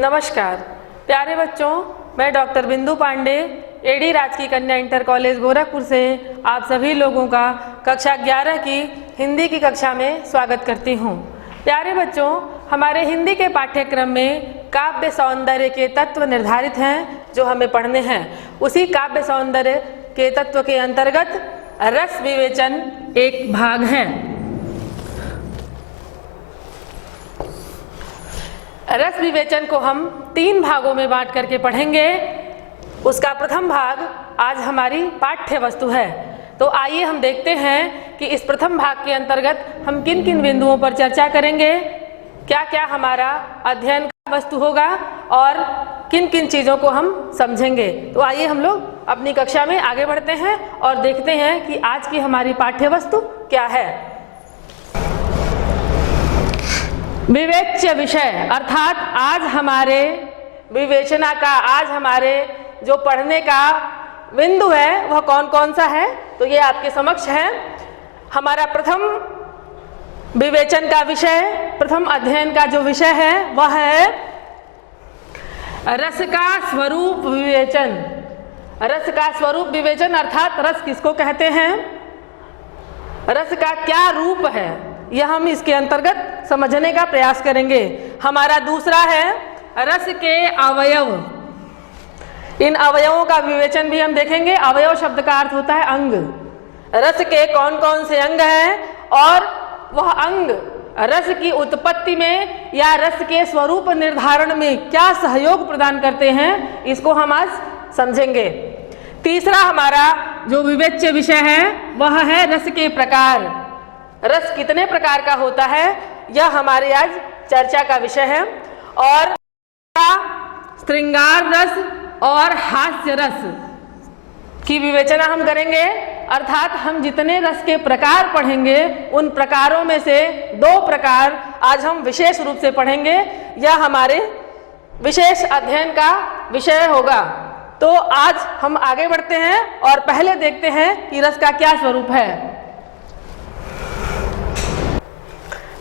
नमस्कार प्यारे बच्चों, मैं डॉक्टर बिंदु पांडे एडी राजकीय कन्या इंटर कॉलेज गोरखपुर से आप सभी लोगों का कक्षा 11 की हिंदी की कक्षा में स्वागत करती हूँ। प्यारे बच्चों, हमारे हिंदी के पाठ्यक्रम में काव्य सौंदर्य के तत्व निर्धारित हैं जो हमें पढ़ने हैं। उसी काव्य सौंदर्य के तत्व के अंतर्गत रस विवेचन एक भाग है। रस विवेचन को हम 3 भागों में बांट करके पढ़ेंगे। उसका प्रथम भाग आज हमारी पाठ्य वस्तु है। तो आइए हम देखते हैं कि इस प्रथम भाग के अंतर्गत हम किन किन बिंदुओं पर चर्चा करेंगे, क्या क्या हमारा अध्ययन का वस्तु होगा और किन किन चीज़ों को हम समझेंगे। तो आइए हम लोग अपनी कक्षा में आगे बढ़ते हैं और देखते हैं कि आज की हमारी पाठ्य वस्तु क्या है। विवेच्य विषय अर्थात आज हमारे विवेचना का, आज हमारे जो पढ़ने का बिंदु है वह कौन कौन सा है, तो ये आपके समक्ष है। हमारा प्रथम विवेचन का विषय, प्रथम अध्ययन का जो विषय है वह है रस का स्वरूप विवेचन। रस का स्वरूप विवेचन अर्थात रस किसको कहते हैं, रस का क्या रूप है, यह हम इसके अंतर्गत समझने का प्रयास करेंगे। हमारा दूसरा है रस के अवयव। इन अवयवों का विवेचन भी हम देखेंगे। अवयव शब्द का अर्थ होता है अंग। रस के कौन कौन से अंग हैं और वह अंग रस की उत्पत्ति में या रस के स्वरूप निर्धारण में क्या सहयोग प्रदान करते हैं, इसको हम आज समझेंगे। तीसरा हमारा जो विवेच्य विषय है वह है रस के प्रकार। रस कितने प्रकार का होता है यह हमारे आज चर्चा का विषय है। और श्रृंगार रस और हास्य रस की विवेचना हम करेंगे। अर्थात हम जितने रस के प्रकार पढ़ेंगे उन प्रकारों में से 2 प्रकार आज हम विशेष रूप से पढ़ेंगे। यह हमारे विशेष अध्ययन का विषय होगा। तो आज हम आगे बढ़ते हैं और पहले देखते हैं कि रस का क्या स्वरूप है।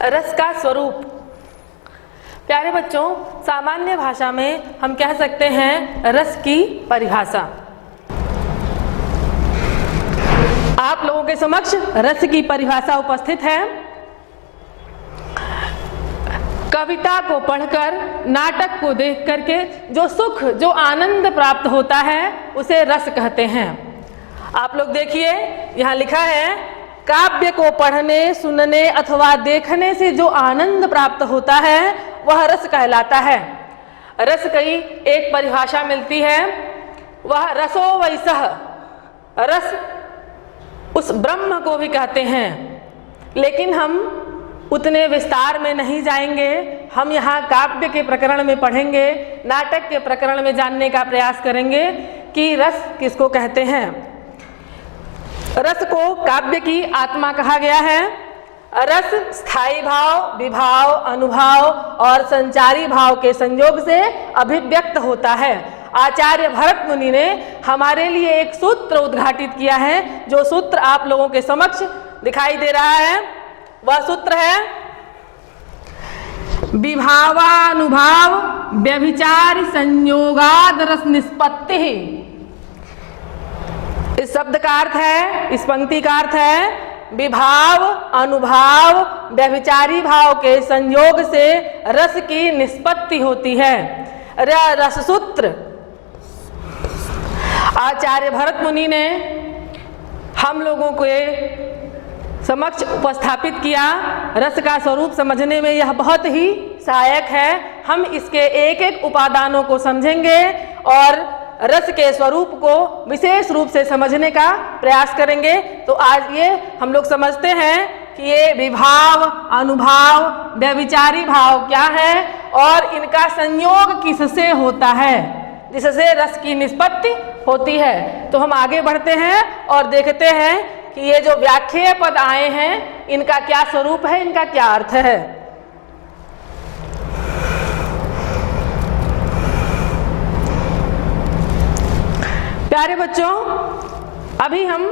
रस का स्वरूप, प्यारे बच्चों, सामान्य भाषा में हम कह सकते हैं रस की परिभाषा। आप लोगों के समक्ष रस की परिभाषा उपस्थित है। कविता को पढ़कर, नाटक को देख करके जो सुख, जो आनंद प्राप्त होता है उसे रस कहते हैं। आप लोग देखिए, यहाँ लिखा है काव्य को पढ़ने, सुनने अथवा देखने से जो आनंद प्राप्त होता है वह रस कहलाता है। रस की एक परिभाषा मिलती है, वह रसो वैसह, रस उस ब्रह्म को भी कहते हैं। लेकिन हम उतने विस्तार में नहीं जाएंगे। हम यहाँ काव्य के प्रकरण में पढ़ेंगे, नाटक के प्रकरण में जानने का प्रयास करेंगे कि रस किसको कहते हैं। रस को काव्य की आत्मा कहा गया है। रस स्थायी भाव, विभाव, अनुभाव और संचारी भाव के संयोग से अभिव्यक्त होता है। आचार्य भरत मुनि ने हमारे लिए एक सूत्र उद्घाटित किया है, जो सूत्र आप लोगों के समक्ष दिखाई दे रहा है। वह सूत्र है विभावानुभाव व्यभिचार संयोगाद रस निष्पत्ति। इस शब्द का अर्थ है, इस पंक्ति का अर्थ है विभाव, अनुभाव, व्यभिचारी भाव के संयोग से रस की निष्पत्ति होती है। रस सूत्र आचार्य भरत मुनि ने हम लोगों को समक्ष उपस्थापित किया। रस का स्वरूप समझने में यह बहुत ही सहायक है। हम इसके एक एक उपादानों को समझेंगे और रस के स्वरूप को विशेष रूप से समझने का प्रयास करेंगे। तो आज ये हम लोग समझते हैं कि ये विभाव, अनुभाव, व्यभिचारी भाव क्या है और इनका संयोग किससे होता है, जिससे रस की निष्पत्ति होती है। तो हम आगे बढ़ते हैं और देखते हैं कि ये जो व्याख्येय पद आए हैं इनका क्या स्वरूप है, इनका क्या अर्थ है। प्यारे बच्चों, अभी हम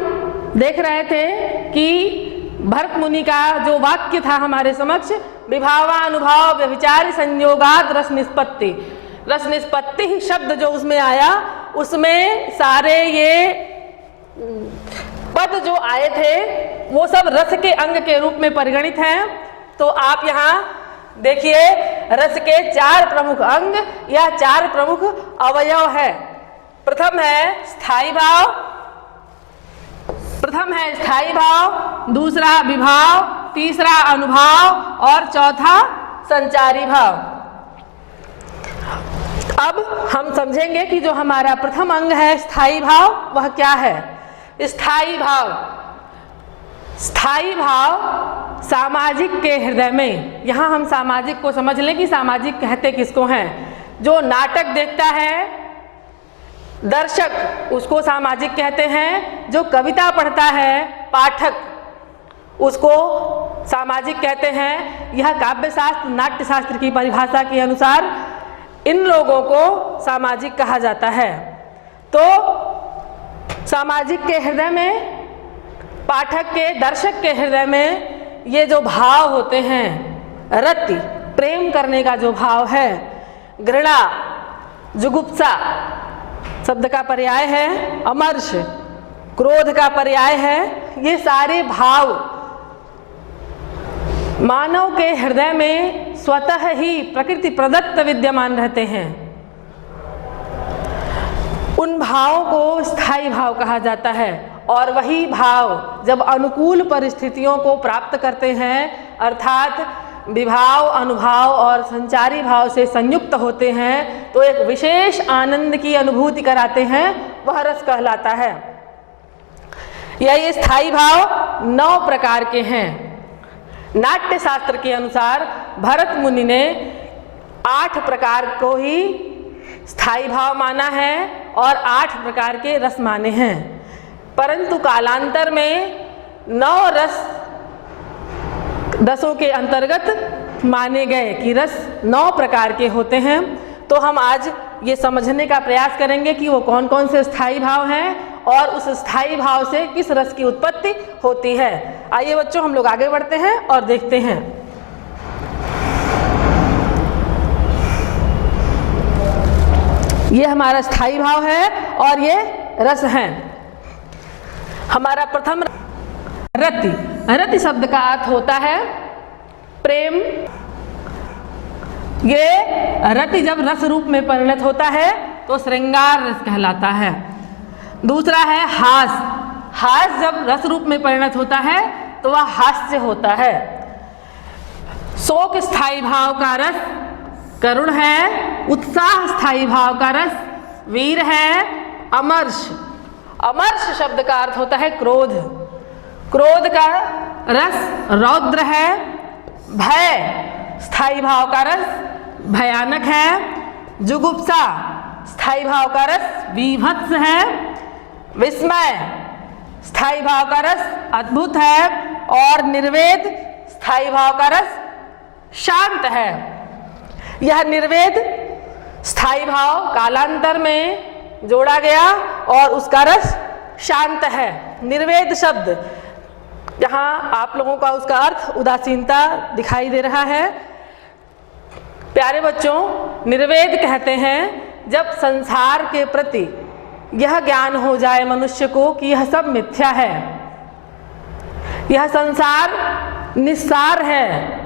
देख रहे थे कि भरत मुनि का जो वाक्य था हमारे समक्ष, विभावानुभाव व्यभिचार संयोगाद रस निष्पत्ति। रस निष्पत्ति शब्द जो उसमें आया, उसमें सारे ये पद जो आए थे वो सब रस के अंग के रूप में परिगणित हैं। तो आप यहाँ देखिए, रस के 4 प्रमुख अंग या 4 प्रमुख अवयव है। प्रथम है स्थायी भाव, दूसरा विभाव, तीसरा अनुभाव और चौथा संचारी भाव। अब हम समझेंगे कि जो हमारा प्रथम अंग है स्थायी भाव, वह क्या है। स्थायी भाव सामाजिक के हृदय में, यहाँ हम सामाजिक को समझ लें कि सामाजिक कहते किसको हैं। जो नाटक देखता है दर्शक, उसको सामाजिक कहते हैं। जो कविता पढ़ता है पाठक, उसको सामाजिक कहते हैं। यह काव्यशास्त्र नाट्यशास्त्र की परिभाषा के अनुसार इन लोगों को सामाजिक कहा जाता है। तो सामाजिक के हृदय में, पाठक के, दर्शक के हृदय में ये जो भाव होते हैं, रति प्रेम करने का जो भाव है, घृणा, जुगुप्सा शब्द का पर्याय है, अमर्ष क्रोध का पर्याय है, ये सारे भाव मानव के हृदय में स्वतः ही प्रकृति प्रदत्त विद्यमान रहते हैं। उन भावों को स्थायी भाव कहा जाता है। और वही भाव जब अनुकूल परिस्थितियों को प्राप्त करते हैं, अर्थात विभाव, अनुभाव और संचारी भाव से संयुक्त होते हैं, तो एक विशेष आनंद की अनुभूति कराते हैं, वह रस कहलाता है। यह स्थायी भाव 9 प्रकार के हैं। नाट्य शास्त्र के अनुसार भरत मुनि ने 8 प्रकार को ही स्थायी भाव माना है और 8 प्रकार के रस माने हैं। परंतु कालांतर में 9 रसों के अंतर्गत माने गए कि रस 9 प्रकार के होते हैं। तो हम आज ये समझने का प्रयास करेंगे कि वो कौन कौन से स्थायी भाव हैं और उस स्थायी भाव से किस रस की उत्पत्ति होती है। आइए बच्चों, हम लोग आगे बढ़ते हैं और देखते हैं। ये हमारा स्थायी भाव है और ये रस हैं। हमारा प्रथम रति। रति शब्द का अर्थ होता है प्रेम। ये रति जब रस रूप में परिणत होता है तो श्रृंगार रस कहलाता है। दूसरा है हास। हास जब रस रूप में परिणत होता है तो वह हास्य होता है। शोक स्थायी भाव का रस करुण है। उत्साह स्थायी भाव का रस वीर है। अमर्ष। अमर्ष शब्द का अर्थ होता है क्रोध। क्रोध का रस रौद्र है। भय स्थायी भाव का रस भयानक है। जुगुप्सा स्थायी भाव का रस विभत्स है। विस्मय स्थायी भाव का रस अद्भुत है। और निर्वेद स्थायी भाव का रस शांत है। यह निर्वेद स्थायी भाव कालांतर में जोड़ा गया और उसका रस शांत है। निर्वेद शब्द, यहाँ आप लोगों का उसका अर्थ उदासीनता दिखाई दे रहा है। प्यारे बच्चों, निर्वेद कहते हैं जब संसार के प्रति यह ज्ञान हो जाए मनुष्य को कि यह सब मिथ्या है, यह संसार निस्सार है,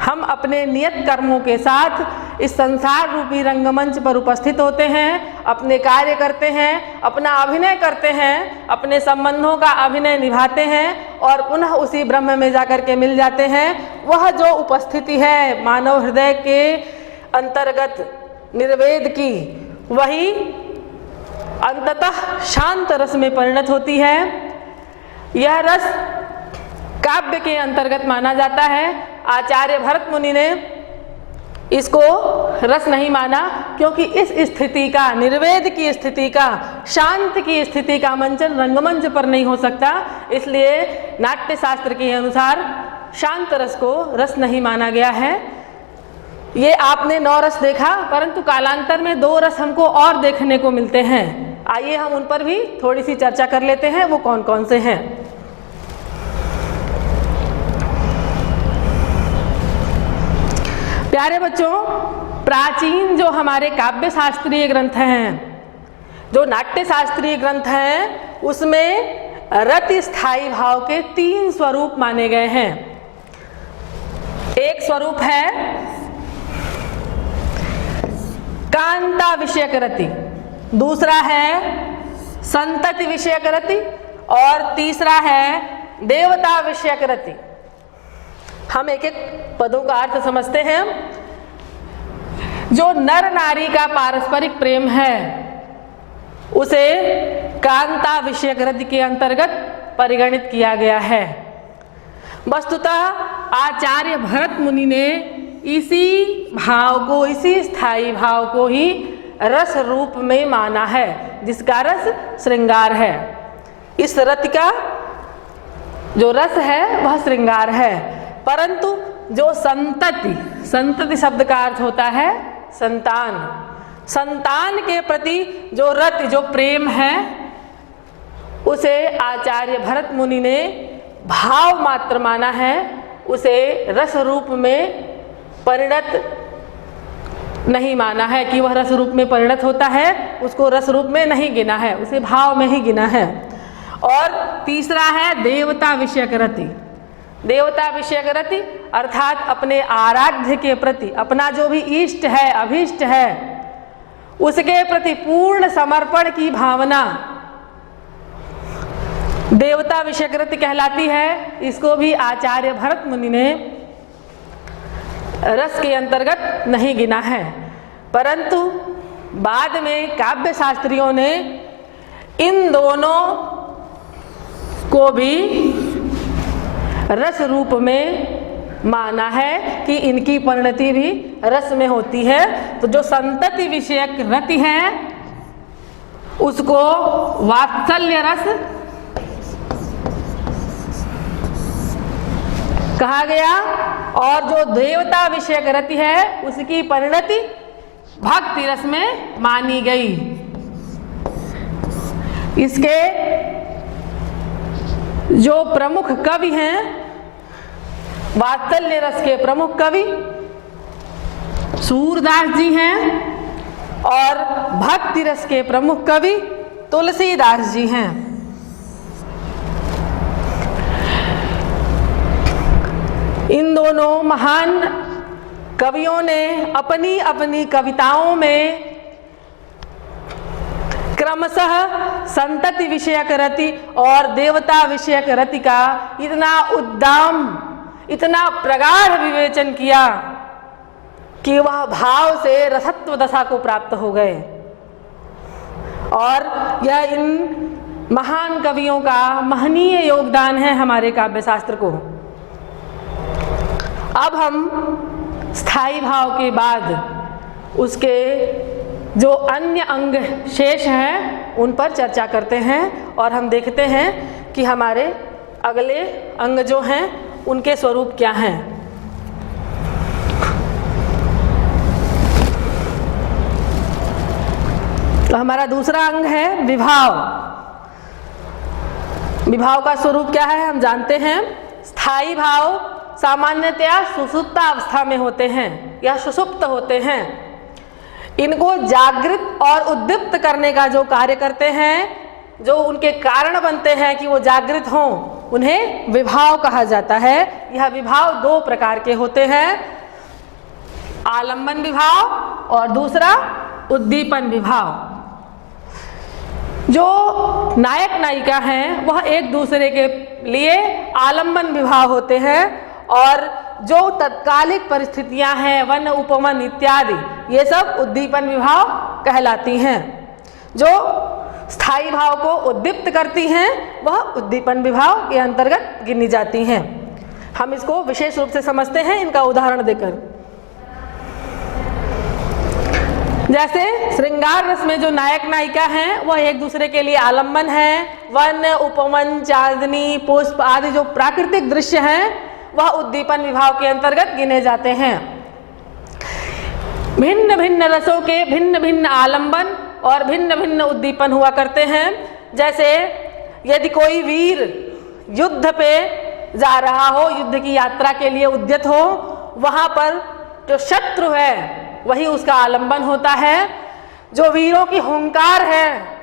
हम अपने नियत कर्मों के साथ इस संसार रूपी रंगमंच पर उपस्थित होते हैं, अपने कार्य करते हैं, अपना अभिनय करते हैं, अपने संबंधों का अभिनय निभाते हैं और पुनः उसी ब्रह्म में जाकर के मिल जाते हैं। वह जो उपस्थिति है मानव हृदय के अंतर्गत निर्वेद की, वही अंततः शांत रस में परिणत होती है। यह रस काव्य के अंतर्गत माना जाता है। आचार्य भरत मुनि ने इसको रस नहीं माना क्योंकि इस स्थिति का, निर्वेद की स्थिति का, शांत की स्थिति का मंचन रंगमंच पर नहीं हो सकता। इसलिए नाट्य शास्त्र के अनुसार शांत रस को रस नहीं माना गया है। ये आपने 9 रस देखा, परंतु कालांतर में 2 रस हमको और देखने को मिलते हैं। आइए हम उन पर भी थोड़ी सी चर्चा कर लेते हैं, वो कौन कौन से हैं। प्यारे बच्चों, प्राचीन जो हमारे काव्य शास्त्रीय ग्रंथ हैं, जो नाट्य शास्त्रीय ग्रंथ हैं, उसमें रति स्थायी भाव के 3 स्वरूप माने गए हैं। एक स्वरूप है कांता विषयक रति, दूसरा है संतति विषयक रति और तीसरा है देवता विषयक रति। हम एक एक पदों का अर्थ समझते हैं। जो नर नारी का पारस्परिक प्रेम है उसे कांता विषयक रति के अंतर्गत परिगणित किया गया है। वस्तुतः आचार्य भरत मुनि ने इसी भाव को, इसी स्थायी भाव को ही रस रूप में माना है, जिसका रस श्रृंगार है। इस रति का जो रस है वह श्रृंगार है। परंतु जो संतति, संतति शब्द का अर्थ होता है संतान, संतान के प्रति जो रति, जो प्रेम है, उसे आचार्य भरत मुनि ने भाव मात्र माना है, उसे रस रूप में परिणत नहीं माना है कि वह रस रूप में परिणत होता है, उसको रस रूप में नहीं गिना है, उसे भाव में ही गिना है। और तीसरा है देवता विषयक रति। देवता विषयक रति अर्थात अपने आराध्य के प्रति, अपना जो भी इष्ट है, अभीष्ट है, उसके प्रति पूर्ण समर्पण की भावना देवता विषयक रति कहलाती है। इसको भी आचार्य भरत मुनि ने रस के अंतर्गत नहीं गिना है, परंतु बाद में काव्य शास्त्रियों ने इन दोनों को भी रस रूप में माना है कि इनकी परिणति भी रस में होती है। तो जो संतति विषयक रति है उसको वात्सल्य रस कहा गया, और जो देवता विषयक रति है उसकी परिणति भक्ति रस में मानी गई। इसके जो प्रमुख कवि हैं, वात्सल्य रस के प्रमुख कवि सूरदास जी हैं और भक्ति रस के प्रमुख कवि तुलसीदास जी हैं। इन दोनों महान कवियों ने अपनी अपनी कविताओं में क्रमशः संतति विषयक रति और देवता विषयक रति का इतना उद्दाम, इतना प्रगाढ़ विवेचन किया कि वह भाव से रसत्व दशा को प्राप्त हो गए। और यह इन महान कवियों का महनीय योगदान है हमारे काव्य शास्त्र को। अब हम स्थायी भाव के बाद उसके जो अन्य अंग शेष हैं उन पर चर्चा करते हैं और हम देखते हैं कि हमारे अगले अंग जो हैं उनके स्वरूप क्या हैं। तो हमारा दूसरा अंग है विभाव। विभाव का स्वरूप क्या है हम जानते हैं। स्थायी भाव सामान्यतया सुषुप्त अवस्था में होते हैं या सुषुप्त होते हैं। इनको जागृत और उद्दीप्त करने का जो कार्य करते हैं, जो उनके कारण बनते हैं कि वो जागृत हों, उन्हें विभाव कहा जाता है। यह विभाव 2 प्रकार के होते हैं, आलंबन विभाव और दूसरा उद्दीपन विभाव। जो नायक नायिका हैं वह एक दूसरे के लिए आलंबन विभाव होते हैं, और जो तत्कालिक परिस्थितियां हैं, वन उपवन इत्यादि, ये सब उद्दीपन विभाव कहलाती हैं। जो स्थायी भाव को उद्दीप्त करती हैं वह उद्दीपन विभाव के अंतर्गत गिनी जाती हैं। हम इसको विशेष रूप से समझते हैं इनका उदाहरण देकर। जैसे श्रृंगार रस में जो नायक नायिका हैं वह एक दूसरे के लिए आलंबन है। वन उपवन चांदनी पुष्प आदि जो प्राकृतिक दृश्य हैं वह उद्दीपन विभाव के अंतर्गत गिने जाते हैं। भिन्न भिन्न रसों के भिन्न भिन्न आलंबन और भिन्न भिन्न उद्दीपन हुआ करते हैं। जैसे यदि कोई वीर युद्ध पे जा रहा हो, युद्ध की यात्रा के लिए उद्यत हो, वहां पर जो शत्रु है वही उसका आलंबन होता है। जो वीरों की हुंकार है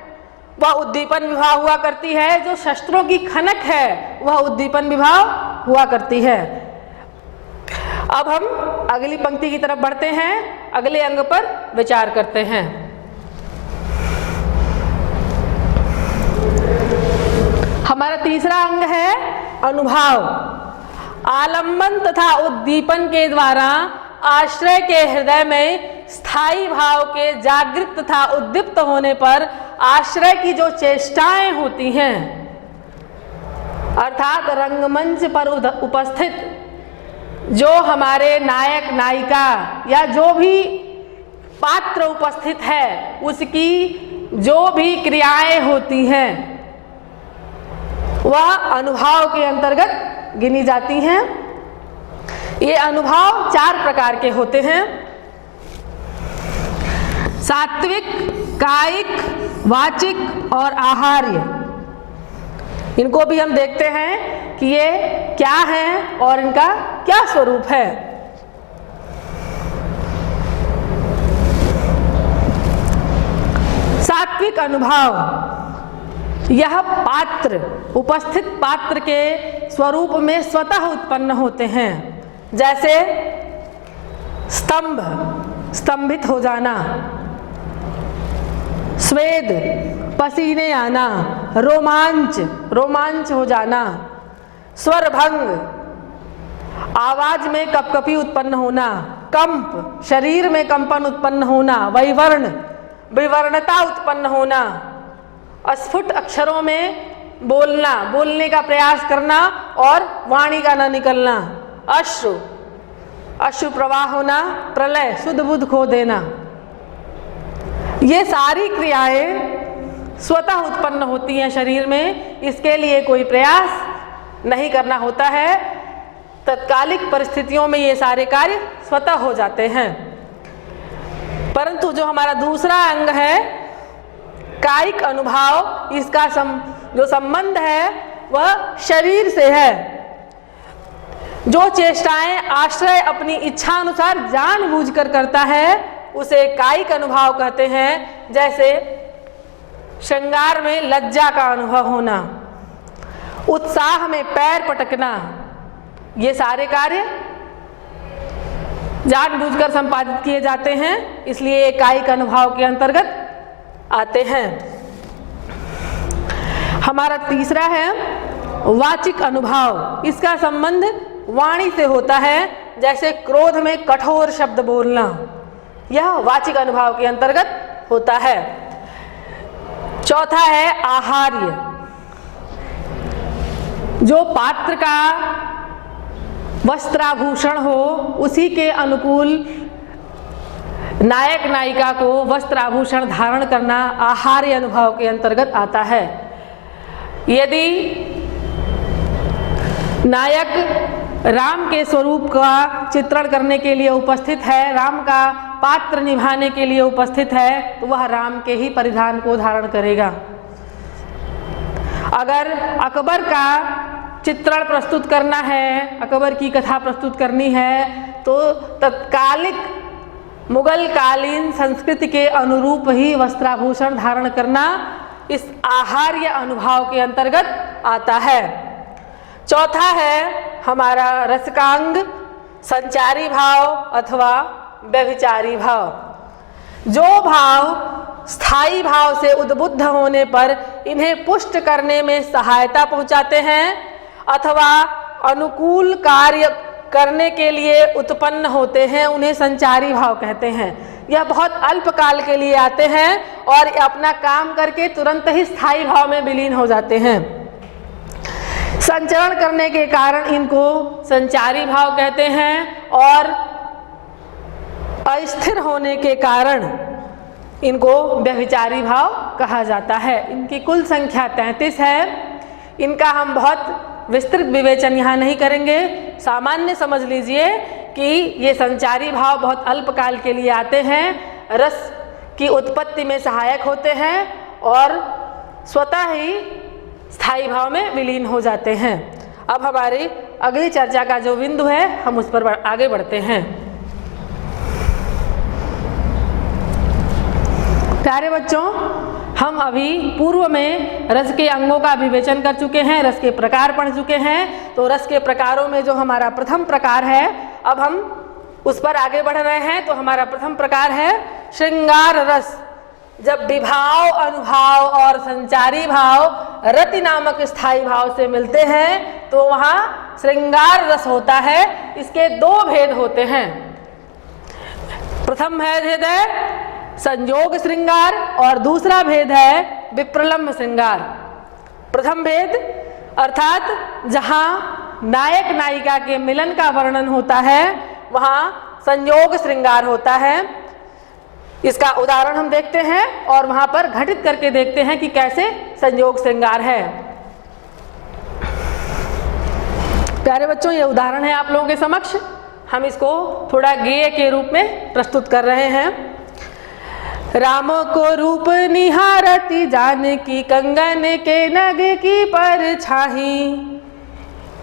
वह उद्दीपन विभाव हुआ करती है। जो शस्त्रों की खनक है वह उद्दीपन विभाव हुआ करती है। अब हम अगली पंक्ति की तरफ बढ़ते हैं, अगले अंग पर विचार करते हैं। हमारा तीसरा अंग है अनुभाव। आलंबन तथा उद्दीपन के द्वारा आश्रय के हृदय में स्थायी भाव के जागृत तथा उद्दीप्त होने पर आश्रय की जो चेष्टाएं होती हैं, अर्थात रंगमंच पर उपस्थित जो हमारे नायक नायिका या जो भी पात्र उपस्थित है, उसकी जो भी क्रियाएं होती हैं वह अनुभाव के अंतर्गत गिनी जाती हैं। ये अनुभाव 4 प्रकार के होते हैं: सात्विक, कायिक, वाचिक और आहार्य। इनको भी हम देखते हैं कि ये क्या है और इनका क्या स्वरूप है। सात्विक अनुभाव, यह पात्र उपस्थित पात्र के स्वरूप में स्वतः उत्पन्न होते हैं। जैसे स्तंभ, स्तंभित हो जाना, स्वेद, पसीने आना, रोमांच, रोमांच हो जाना, स्वरभंग, आवाज में कपकपी उत्पन्न होना, कंप, शरीर में कंपन उत्पन्न होना, वैवर्ण, विवर्णता उत्पन्न होना, अस्फुट अक्षरों में बोलना, बोलने का प्रयास करना और वाणी का न निकलना, अश्रु, अश्रु प्रवाह होना, प्रलय, शुद्ध बुद्ध खो देना। ये सारी क्रियाएं स्वतः उत्पन्न होती हैं शरीर में, इसके लिए कोई प्रयास नहीं करना होता है। तत्कालिक परिस्थितियों में ये सारे कार्य स्वतः हो जाते हैं। परंतु जो हमारा दूसरा अंग है कायिक अनुभाव, इसका जो संबंध है वह शरीर से है। जो चेष्टाएं आश्रय अपनी इच्छा अनुसार जानबूझकर करता है उसे कायिक अनुभाव कहते हैं। जैसे श्रृंगार में लज्जा का अनुभव होना, उत्साह में पैर पटकना, ये सारे कार्य जानबूझकर संपादित किए जाते हैं, इसलिए कायिक अनुभाव के अंतर्गत आते हैं। हमारा तीसरा है वाचिक अनुभाव। इसका संबंध वाणी से होता है। जैसे क्रोध में कठोर शब्द बोलना, यह वाचिक अनुभाव के अंतर्गत होता है। चौथा है आहार्य। जो पात्र का वस्त्राभूषण हो उसी के अनुकूल नायक नायिका को वस्त्र आभूषण धारण करना आहार्य अनुभव के अंतर्गत आता है। यदि नायक राम के स्वरूप का चित्रण करने के लिए उपस्थित है, राम का पात्र निभाने के लिए उपस्थित है, तो वह राम के ही परिधान को धारण करेगा। अगर अकबर का चित्रण प्रस्तुत करना है, अकबर की कथा प्रस्तुत करनी है, तो तत्कालिक मुगल कालीन संस्कृति के अनुरूप ही वस्त्राभूषण धारण करना इस आहार्य अनुभाव के अंतर्गत आता है। चौथा है हमारा रसकांग, संचारी भाव अथवा व्यभिचारी भाव। जो भाव स्थायी भाव से उद्बुद्ध होने पर इन्हें पुष्ट करने में सहायता पहुंचाते हैं अथवा अनुकूल कार्य करने के लिए उत्पन्न होते हैं, उन्हें संचारी भाव कहते हैं। यह बहुत अल्पकाल के लिए आते हैं और अपना काम करके तुरंत ही स्थायी भाव में विलीन हो जाते हैं। संचरण करने के कारण इनको संचारी भाव कहते हैं और अस्थिर होने के कारण इनको व्यभिचारी भाव कहा जाता है। इनकी कुल संख्या 33 है। इनका हम बहुत विस्तृत विवेचन यहाँ नहीं करेंगे, सामान्य समझ लीजिए कि ये संचारी भाव बहुत अल्पकाल के लिए आते हैं, रस की उत्पत्ति में सहायक होते हैं और स्वतः ही स्थायी भाव में विलीन हो जाते हैं। अब हमारी अगली चर्चा का जो बिंदु है हम उस पर आगे बढ़ते हैं। प्यारे बच्चों, हम अभी पूर्व में रस के अंगों का विवेचन कर चुके हैं, रस के प्रकार पढ़ चुके हैं। तो रस के प्रकारों में जो हमारा प्रथम प्रकार है, अब हम उस पर आगे बढ़ रहे हैं। तो हमारा प्रथम प्रकार है श्रृंगार रस। जब विभाव, अनुभाव और संचारी भाव रति नामक स्थायी भाव से मिलते हैं तो वहाँ श्रृंगार रस होता है। इसके दो भेद होते हैं। प्रथम भेद है संयोग श्रृंगार और दूसरा भेद है विप्रलम्भ श्रृंगार। प्रथम भेद अर्थात जहाँ नायक नायिका के मिलन का वर्णन होता है वहाँ संयोग श्रृंगार होता है। इसका उदाहरण हम देखते हैं और वहाँ पर घटित करके देखते हैं कि कैसे संयोग श्रृंगार है। प्यारे बच्चों, ये उदाहरण है आप लोगों के समक्ष। हम इसको थोड़ा गेय के रूप में प्रस्तुत कर रहे हैं। राम को रूप निहारती जानकी, कंगन के नग की परछाई,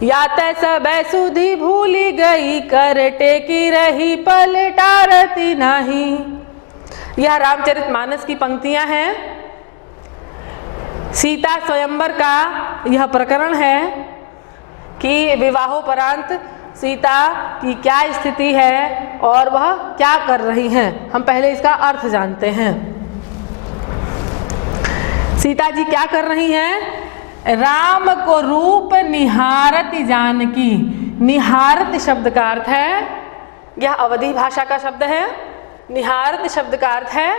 या तै सबे सुधि भूली गई, कर टेकी रही पलटारती नाही। यह रामचरितमानस की पंक्तियां हैं। सीता स्वयंवर का यह प्रकरण है कि विवाहोपरांत सीता की क्या स्थिति है और वह क्या कर रही हैं। हम पहले इसका अर्थ जानते हैं। सीता जी क्या कर रही हैं? राम को रूप निहारति जानकी। निहारत शब्द का अर्थ है, यह अवधी भाषा का शब्द है। निहारत शब्द का अर्थ है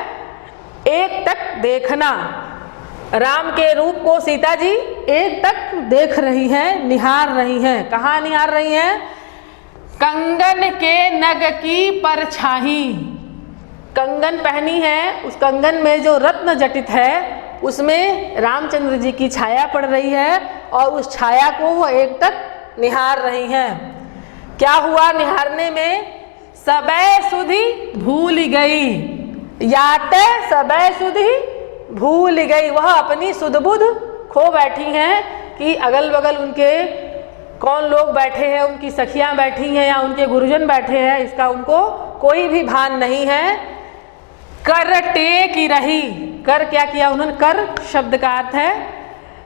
एक टक देखना। राम के रूप को सीता जी एक टक देख रही हैं, निहार रही हैं। कहाँ निहार रही हैं? कंगन के नग की परछाई। कंगन पहनी है, उस कंगन में जो रत्न जटित है उसमें रामचंद्र जी की छाया पड़ रही है और उस छाया को वो एक टक निहार रही हैं। क्या हुआ निहारने में? सबे सुधि भूल गई, याते सबे सुधि भूल गई। वह अपनी सुध बुध खो बैठी हैं कि अगल बगल उनके कौन लोग बैठे हैं, उनकी सखियां बैठी हैं या उनके गुरुजन बैठे हैं, इसका उनको कोई भी भान नहीं है। कर टेक ही रही। कर क्या किया उन्होंने? कर शब्द का अर्थ है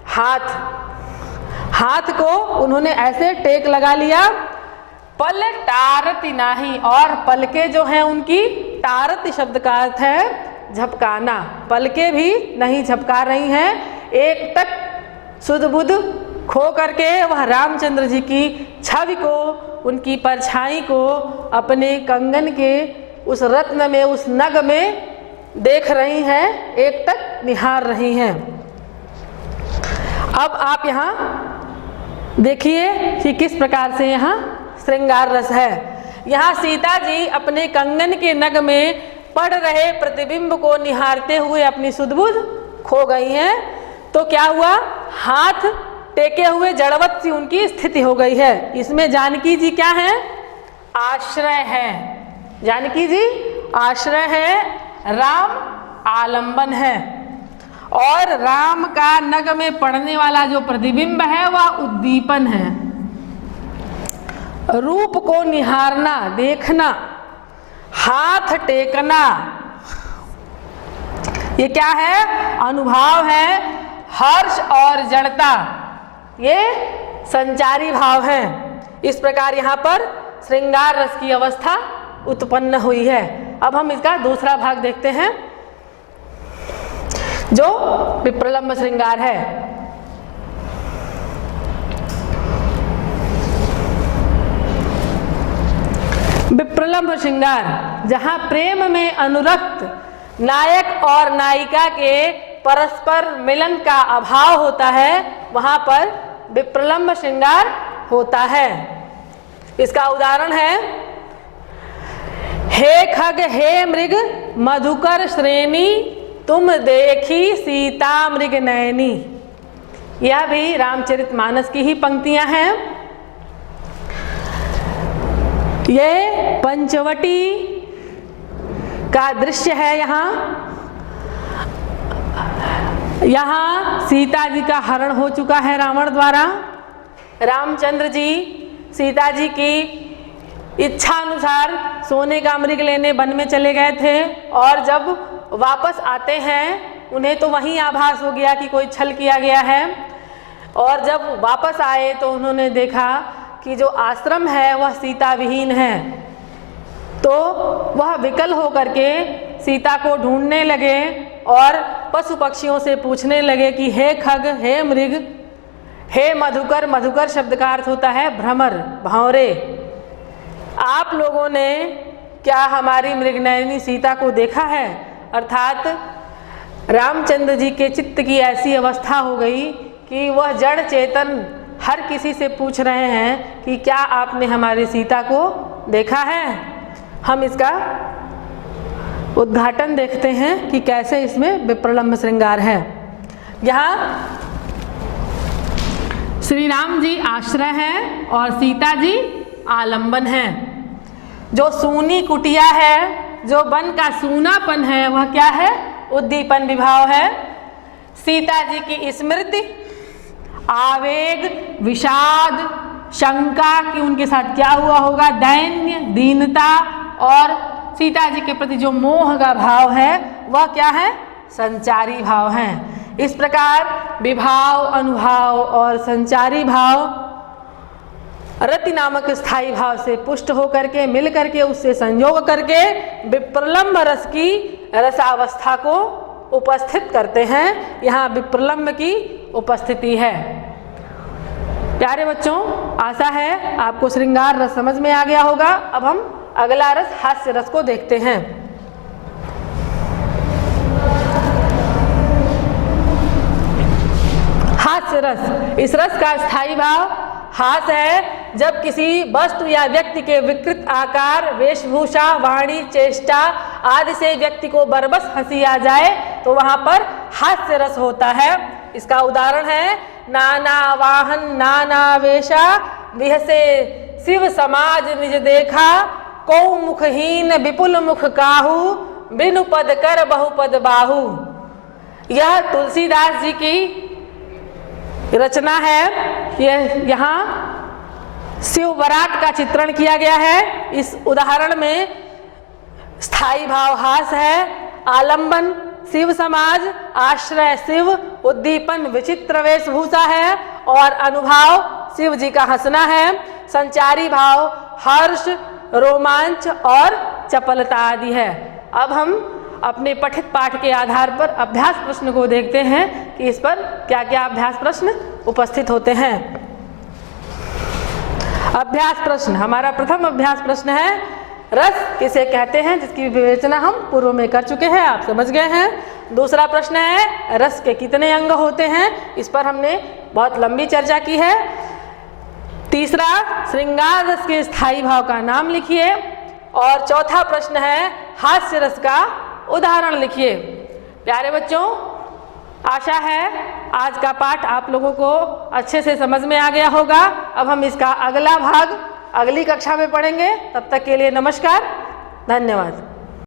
हाथ। हाथ को उन्होंने ऐसे टेक लगा लिया। पल टारती नाही। और पलके जो हैं उनकी, टारत शब्द का अर्थ है झपकाना। पलके भी नहीं झपका रही हैं। एक तक सुध बुध खो करके वह रामचंद्र जी की छवि को, उनकी परछाई को अपने कंगन के उस रत्न में, उस नग में देख रही हैं, एक तक निहार रही हैं। अब आप यहाँ देखिए कि किस प्रकार से यहाँ श्रृंगार रस है। यहाँ सीता जी अपने कंगन के नग में पड़ रहे प्रतिबिंब को निहारते हुए अपनी सुध-बुध खो गई हैं। तो क्या हुआ? हाथ टेके हुए जड़वत सी उनकी स्थिति हो गई है। इसमें जानकी जी क्या है? आश्रय है। जानकी जी आश्रय है, राम आलंबन है। और राम का नग में पड़ने वाला जो प्रतिबिंब है वह उद्दीपन है। रूप को निहारना, देखना, हाथ टेकना, ये क्या है? अनुभव है। हर्ष और जड़ता, ये संचारी भाव हैं। इस प्रकार यहाँ पर श्रृंगार रस की अवस्था उत्पन्न हुई है। अब हम इसका दूसरा भाग देखते हैं जो विप्रलम्भ श्रृंगार है। विप्रलम्भ श्रृंगार, जहाँ प्रेम में अनुरक्त नायक और नायिका के परस्पर मिलन का अभाव होता है, वहाँ पर विप्रलम्भ श्रृंगार होता है। इसका उदाहरण है, हे खग हे मृग मधुकर श्रेणी, तुम देखी सीता मृग नयनी। यह भी रामचरितमानस की ही पंक्तियां हैं। ये पंचवटी का दृश्य है। यहाँ सीता जी का हरण हो चुका है रावण द्वारा। रामचंद्र जी सीता जी की इच्छा अनुसार सोने का मृग लेने वन में चले गए थे और जब वापस आते हैं उन्हें तो वहीं आभास हो गया कि कोई छल किया गया है, और जब वापस आए तो उन्होंने देखा कि जो आश्रम है वह सीता विहीन है। तो वह विकल होकर के सीता को ढूंढने लगे और पशु पक्षियों से पूछने लगे कि हे खग, हे मृग, हे मधुकर, मधुकर शब्द का अर्थ होता है भ्रमर, भंवरे, आप लोगों ने क्या हमारी मृगनयनी सीता को देखा है? अर्थात रामचंद्र जी के चित्त की ऐसी अवस्था हो गई कि वह जड़ चेतन हर किसी से पूछ रहे हैं कि क्या आपने हमारी सीता को देखा है। हम इसका उद्घाटन देखते हैं कि कैसे इसमें विप्रलंब श्रृंगार है। यहाँ श्री राम जी आश्रय हैं और सीता जी आलंबन है। जो सूनी कुटिया है, जो वन का सूनापन है, वह क्या है? उद्दीपन विभाव है। सीता जी की स्मृति, आवेग, विषाद, शंका कि उनके साथ क्या हुआ होगा, दैन्य, दीनता, और सीता जी के प्रति जो मोह का भाव है वह क्या है? संचारी भाव है। इस प्रकार विभाव, अनुभाव और संचारी भाव रति नामक स्थायी भाव से पुष्ट होकर के मिल करके उससे संयोग करके विप्रलंब रस की रसावस्था को उपस्थित करते हैं। यहाँ विप्रलंब की उपस्थिति है। प्यारे बच्चों, आशा है आपको श्रृंगार रस समझ में आ गया होगा। अब हम अगला रस हास्य रस को देखते हैं। हास्य रस, इस रस का स्थायी भाव हास है। जब किसी वस्तु या व्यक्ति के विकृत आकार, वेशभूषा, वाणी, चेष्टा आदि से व्यक्ति को बरबस हंसी आ जाए तो वहां पर हास्य रस होता है। इसका उदाहरण है नाना वाहन नाना वेशा, विहसे शिव समाज निज देखा, कौ मुखहीन विपुल मुख काहू, बिनु पद कर बहुपद बाहू। यह तुलसीदास जी की रचना है। यह यहाँ शिव बरात का चित्रण किया गया है। इस उदाहरण में स्थायी भाव हास है, आलंबन शिव समाज, आश्रय शिव, उद्दीपन विचित्र वेशभूषा है और अनुभाव शिव जी का हंसना है। संचारी भाव हर्ष, रोमांच और चपलता आदि है। अब हम अपने पठित पाठ के आधार पर अभ्यास प्रश्न को देखते हैं कि इस पर क्या क्या अभ्यास प्रश्न उपस्थित होते हैं। अभ्यास प्रश्न, हमारा प्रथम अभ्यास प्रश्न है रस किसे कहते हैं, जिसकी विवेचना हम पूर्व में कर चुके हैं, आप समझ गए हैं। दूसरा प्रश्न है रस के कितने अंग होते हैं, इस पर हमने बहुत लंबी चर्चा की है। तीसरा, श्रृंगार रस के स्थायी भाव का नाम लिखिए। और चौथा प्रश्न है हास्य रस का उदाहरण लिखिए। प्यारे बच्चों, आशा है आज का पाठ आप लोगों को अच्छे से समझ में आ गया होगा। अब हम इसका अगला भाग अगली कक्षा में पढ़ेंगे। तब तक के लिए नमस्कार, धन्यवाद।